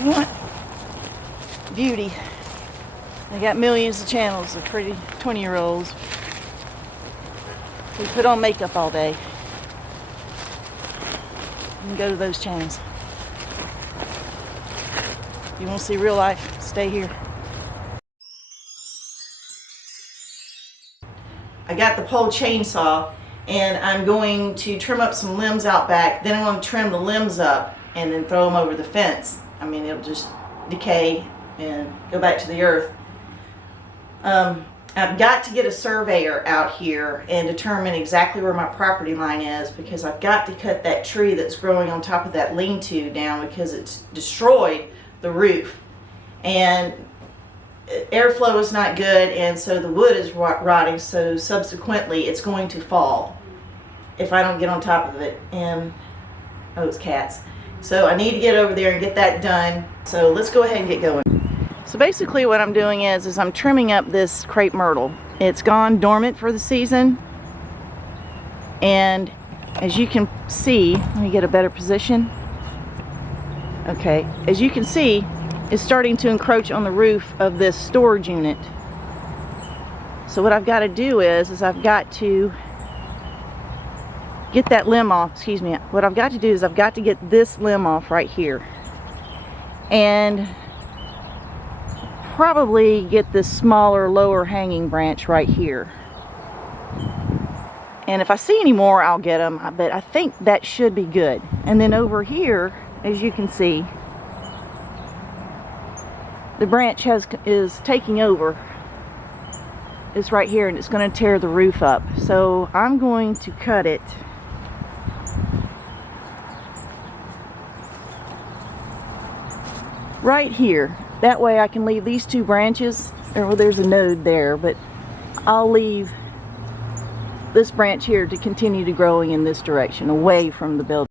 you want beauty, they got millions of channels of pretty 20-year-olds who put on makeup all day. You can go to those channels. If you want to see real life, stay here. I got the pole chainsaw and I'm going to trim up some limbs out back. Then I'm going to trim the limbs up and then throw them over the fence. I mean, it'll just decay and go back to the earth. I've got to get a surveyor out here and determine exactly where my property line is, because I've got to cut that tree that's growing on top of that lean-to down because it's destroyed the roof. And airflow is not good, and so the wood is rotting, so subsequently it's going to fall if I don't get on top of it. And oh, it's cats. So I need to get over there and get that done. So let's go ahead and get going. So basically what I'm doing is I'm trimming up this crepe myrtle. It's gone dormant for the season, and as you can see, let me get a better position. Okay, as you can see, it's starting to encroach on the roof of this storage unit. So what I've got to do is I've got to get that limb off. Excuse me. What I've got to do is I've got to get this limb off right here, and probably get this smaller, lower hanging branch right here. And if I see any more, I'll get them, but I think that should be good. And then over here, as you can see, the branch is taking over. It's right here, and it's going to tear the roof up. So I'm going to cut it right here. That way I can leave these two branches, well, there's a node there, but I'll leave this branch here to continue to growing in this direction, away from the building.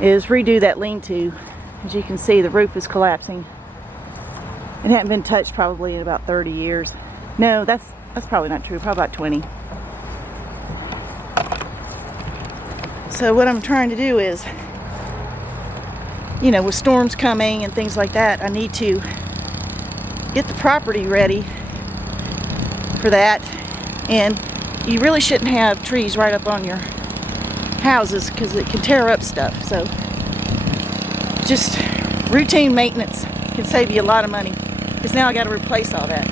Is redo that lean-to As you can see, the roof is collapsing. It hadn't been touched probably in about 30 years. No, that's probably not true, probably about 20. So what I'm trying to do is, you know, with storms coming and things like that, I need to get the property ready for that. And you really shouldn't have trees right up on your houses because it can tear up stuff. So just routine maintenance can save you a lot of money, because now I got to replace all that.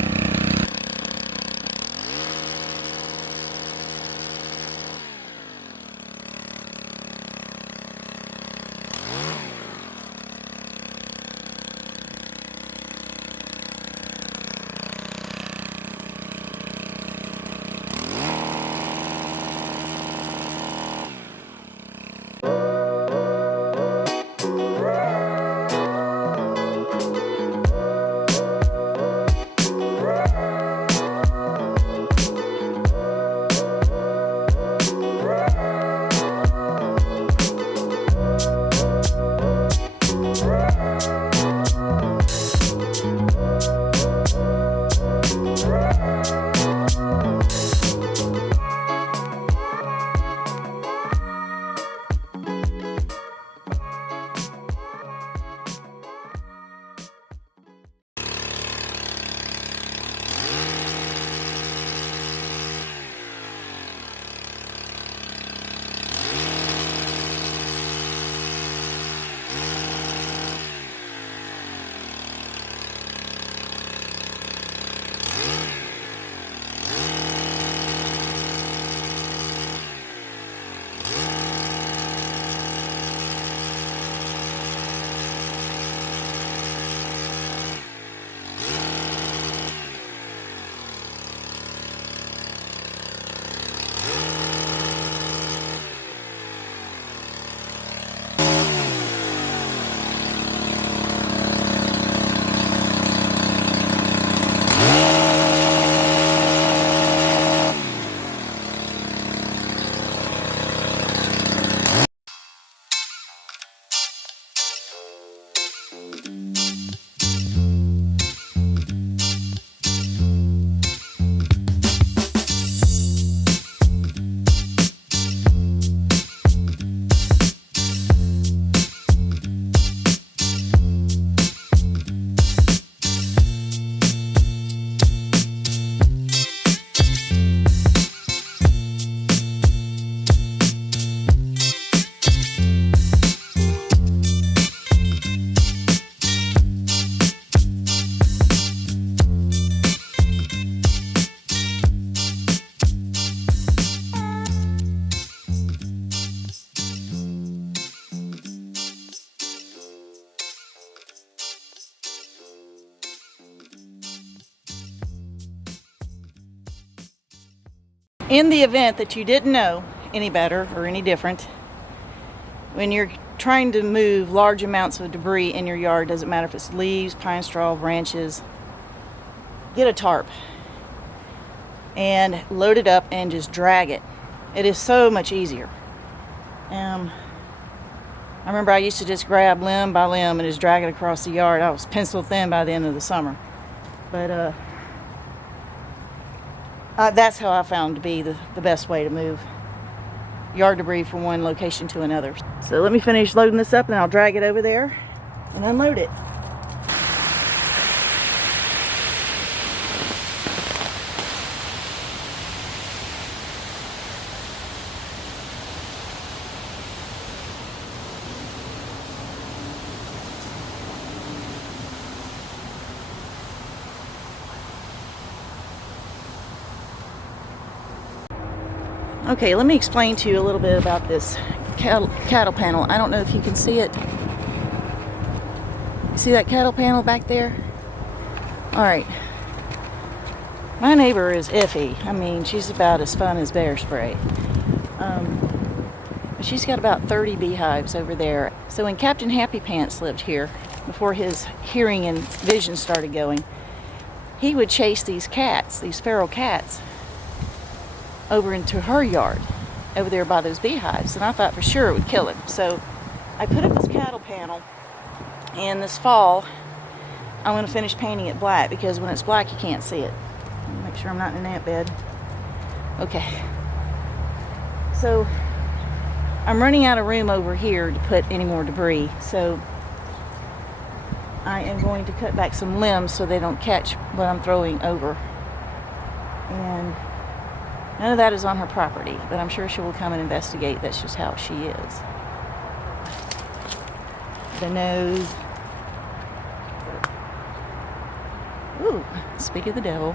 In the event that you didn't know any better or any different, when you're trying to move large amounts of debris in your yard, doesn't matter if it's leaves, pine straw, branches, get a tarp and load it up and just drag it. It is so much easier. I remember I used to just grab limb by limb and just drag it across the yard. I was pencil thin by the end of the summer. But that's how I found to be the best way to move yard debris from one location to another. So let me finish loading this up and I'll drag it over there and unload it. Okay, let me explain to you a little bit about this cattle panel. I don't know if you can see it. You see that cattle panel back there? Alright. My neighbor is iffy. I mean, she's about as fun as bear spray. But she's got about 30 beehives over there. So when Captain Happy Pants lived here, before his hearing and vision started going, he would chase these cats, these feral cats, over into her yard, over there by those beehives, and I thought for sure it would kill him. So I put up this cattle panel And this fall, I'm going to finish painting it black because when it's black, you can't see it. Make sure I'm not in an ant bed. Okay. So, I'm running out of room over here to put any more debris. So, I am going to cut back some limbs so they don't catch what I'm throwing over. And none of that is on her property, but I'm sure she will come and investigate. That's just how she is. The nose. Ooh, speak of the devil.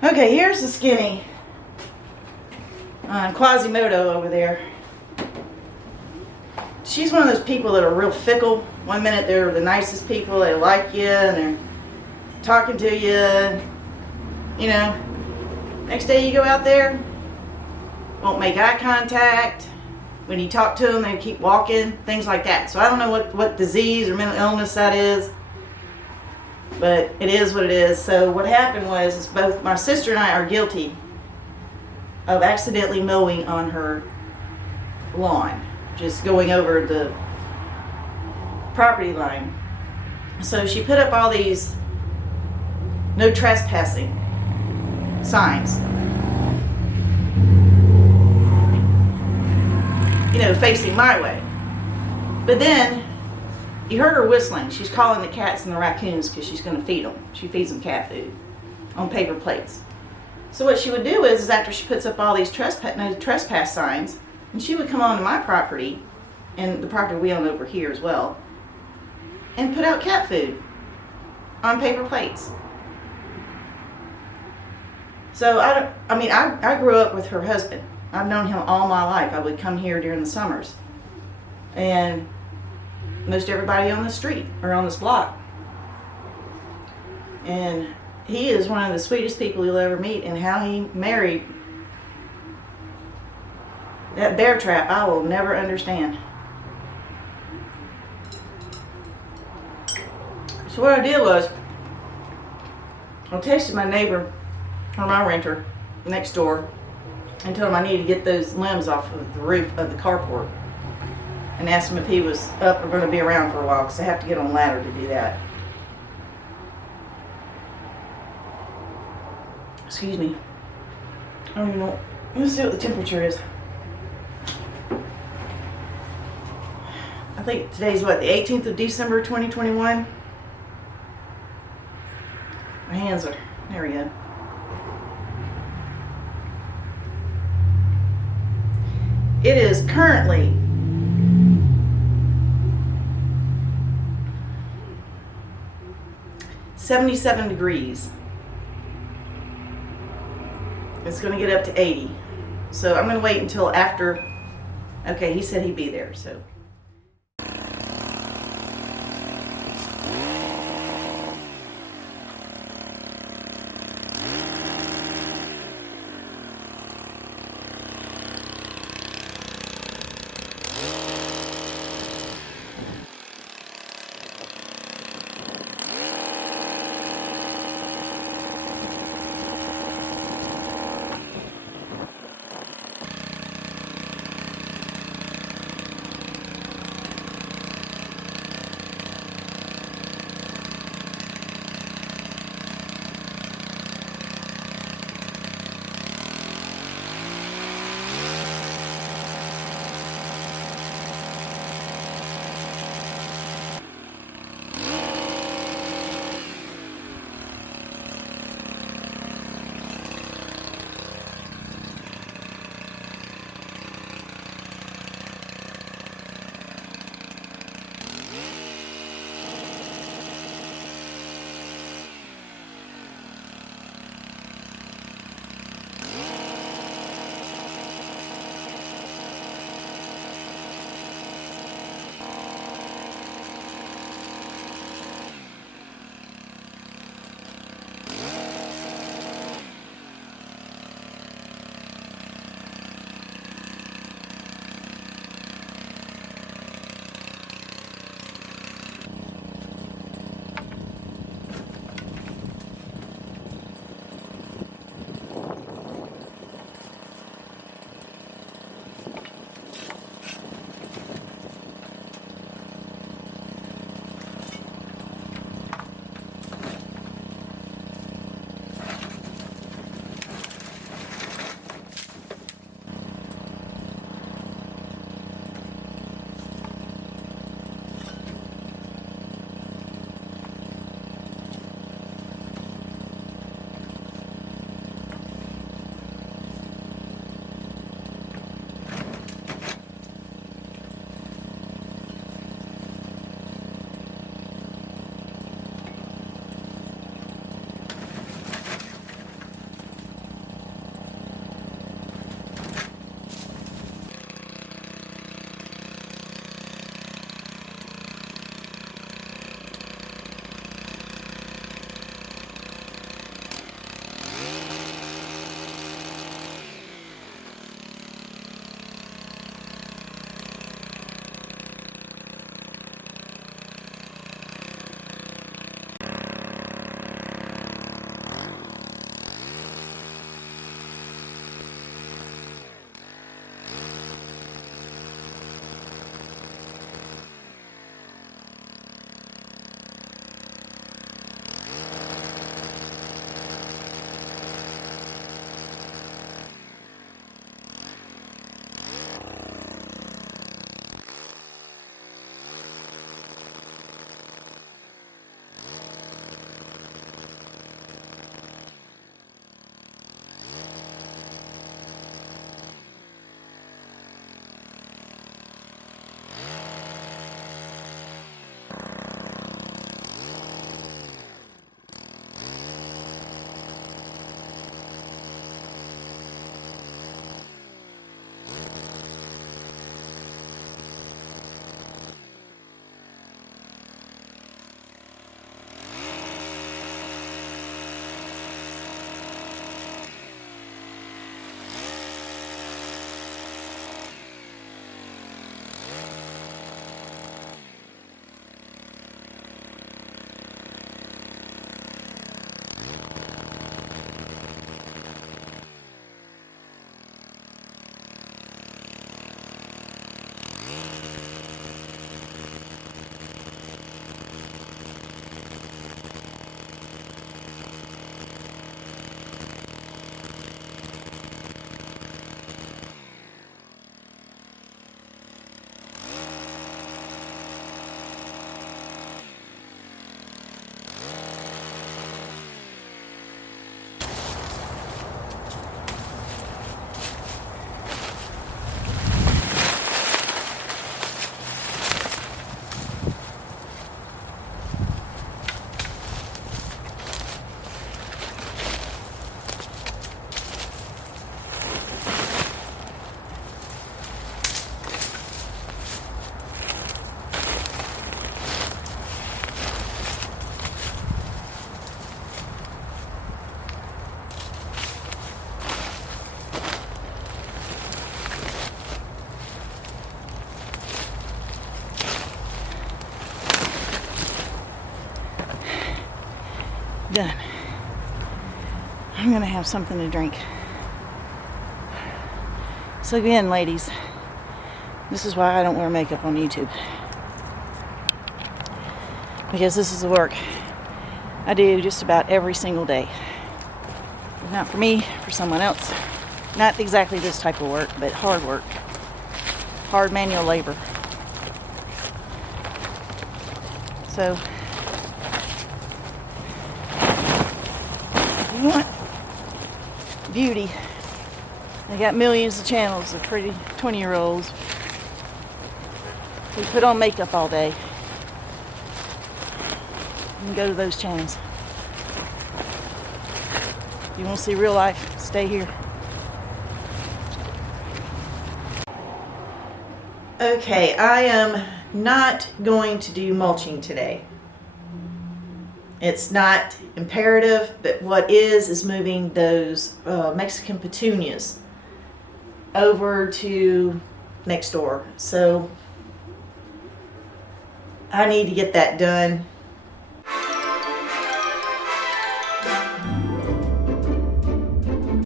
Okay, here's the skinny Quasimodo over there. She's one of those people that are real fickle. One minute they're the nicest people, they like you, and they're talking to you, you know. Next day you go out there, won't make eye contact. When you talk to them, they keep walking, things like that. So I don't know what disease or mental illness that is, but it is what it is. So what happened was, is both my sister and I are guilty of accidentally mowing on her lawn, just going over the property line. So she put up all these no trespassing signs, you know, facing my way. But then you heard her whistling. She's calling the cats and the raccoons because she's going to feed them. She feeds them cat food on paper plates. So what she would do is after she puts up all these no trespass signs, and she would come onto my property, and the property we own over here as well, and put out cat food on paper plates. So I grew up with her husband. I've known him all my life. I would come here during the summers, and most everybody on the street or on this block. And he is one of the sweetest people you'll ever meet, and how he married that bear trap, I will never understand. So what I did was, I texted my neighbor, or my renter, next door, and told him I needed to get those limbs off of the roof of the carport, and asked him if he was up or going to be around for a while, because I have to get on a ladder to do that. Excuse me. I don't even know. Let's see what the temperature is. think today's what, the 18th of December 2021? My hands are, there we go. It is currently 77 degrees. It's going to get up to 80. So I'm going to wait until after. Okay, he said he'd be there, so. done. I'm gonna have something to drink. So again, ladies, this is why I don't wear makeup on YouTube. Because this is the work I do just about every single day. Not for me, for someone else. Not exactly this type of work, but hard work. Hard manual labor. So, if you want beauty, they got millions of channels of pretty 20-year-olds who put on makeup all day. You can go to those channels. If you want to see real life, stay here. Okay, I am not going to do mulching today. It's not imperative, but what is moving those Mexican petunias over to next door. So I need to get that done.